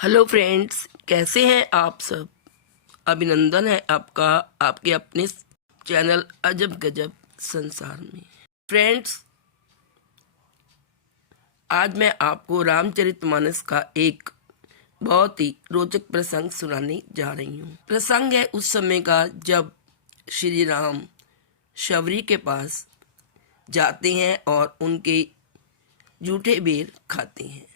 Hello friends, कैसे हैं आप सब। अभिनंदन है आपका आपके अपने चैनल अजब गजब संसार में। फ्रेंड्स, आज मैं आपको रामचरितमानस का एक बहुत ही रोचक प्रसंग सुनाने जा रही हूँ। प्रसंग है उस समय का जब श्री राम शबरी के पास जाते हैं और उनके जूठे बेर खाते हैं।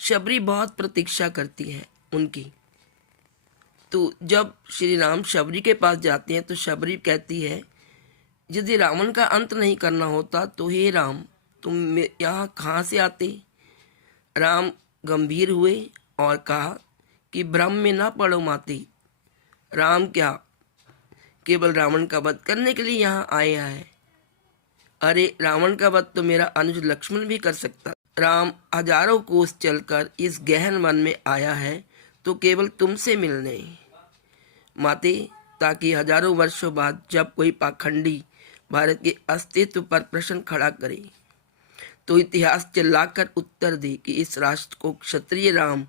शबरी बहुत प्रतीक्षा करती है उनकी। तो जब श्री राम शबरी के पास जाते हैं तो शबरी कहती है, यदि रावण का अंत नहीं करना होता तो हे राम, तुम यहाँ कहाँ से आते। राम गंभीर हुए और कहा कि भ्रम में ना पड़ो माते। राम क्या केवल रावण का वध करने के लिए यहाँ आया है? अरे, रावण का वध तो मेरा अनुज लक्ष्मण भी कर सकता। राम हजारों कोस चलकर इस गहन वन में आया है तो केवल तुमसे मिलने माते, ताकि हजारों वर्षों बाद जब कोई पाखंडी भारत के अस्तित्व पर प्रश्न खड़ा करे तो इतिहास चिल्लाकर उत्तर दे कि इस राष्ट्र को क्षत्रिय राम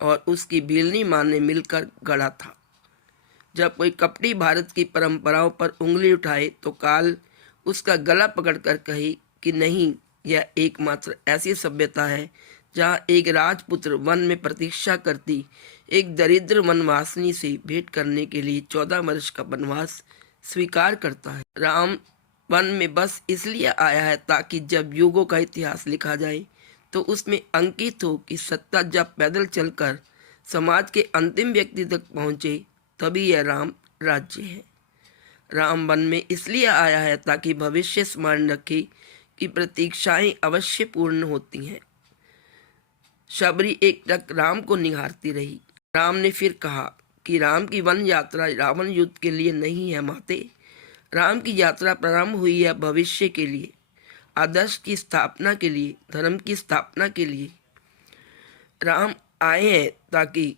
और उसकी भीलनी मां ने मिलकर गढ़ा था। जब कोई कपटी भारत की परंपराओं पर उंगली उठाए तो काल उसका गला पकड़कर कहे कि नहीं, यह एकमात्र ऐसी सभ्यता है जहाँ एक राजपुत्र वन में प्रतीक्षा करती एक दरिद्र वनवासिनी से भेंट करने के लिए 14 वर्ष का वनवास स्वीकार करता है। राम वन में बस इसलिए आया है ताकि जब युगों का इतिहास लिखा जाए तो उसमें अंकित हो कि सत्ता जब पैदल चलकर समाज के अंतिम व्यक्ति तक पहुँचे तभी यह राम राज्य है। राम वन में इसलिए आया है ताकि भविष्य स्मरण रखे कि प्रतीक्षाएं अवश्य पूर्ण होती हैं। शबरी एक टक राम को निहारती रही। राम ने फिर कहा कि राम की वन यात्रा रावण युद्ध के लिए नहीं है माते। राम की यात्रा प्रारंभ हुई है भविष्य के लिए, आदर्श की स्थापना के लिए, धर्म की स्थापना के लिए। राम आए हैं ताकि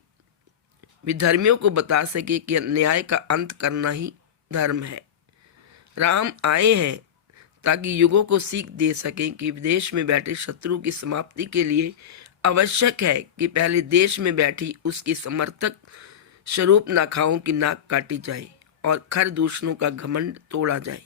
विधर्मियों को बता सके कि अन्याय का अंत करना ही धर्म है। राम आए हैं ताकि युगों को सीख दे सकें कि विदेश में बैठे शत्रु की समाप्ति के लिए आवश्यक है कि पहले देश में बैठी उसकी समर्थक स्वरूप नाखाओं की नाक काटी जाए और खर दूषणों का घमंड तोड़ा जाए।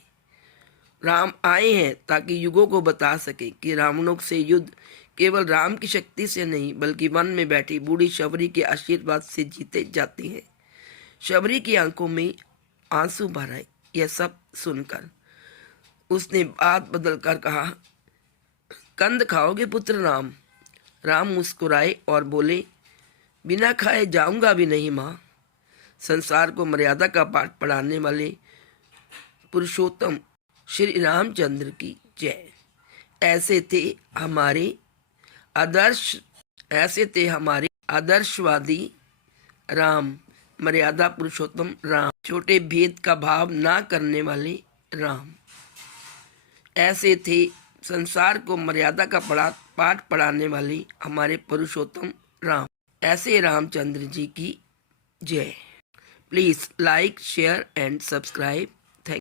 राम आए हैं ताकि युगों को बता सके कि रावणों से युद्ध केवल राम की शक्ति से नहीं बल्कि वन में बैठी बूढ़ी शबरी के आशीर्वाद से जीते जाते हैं। शबरी की आंखों में आंसू भर आए। यह सब सुनकर उसने बात बदलकर कहा, कंद खाओगे पुत्र राम? राम मुस्कुराए और बोले, बिना खाए जाऊंगा भी नहीं माँ। संसार को मर्यादा का पाठ पढ़ाने वाले पुरुषोत्तम श्री रामचंद्र की जय। ऐसे थे हमारे आदर्शवादी राम, मर्यादा पुरुषोत्तम राम, छोटे भेद का भाव ना करने वाले राम। ऐसे थे संसार को मर्यादा का पाठ पढ़ाने वाले हमारे पुरुषोत्तम राम। ऐसे रामचंद्र जी की जय। Please like, share and subscribe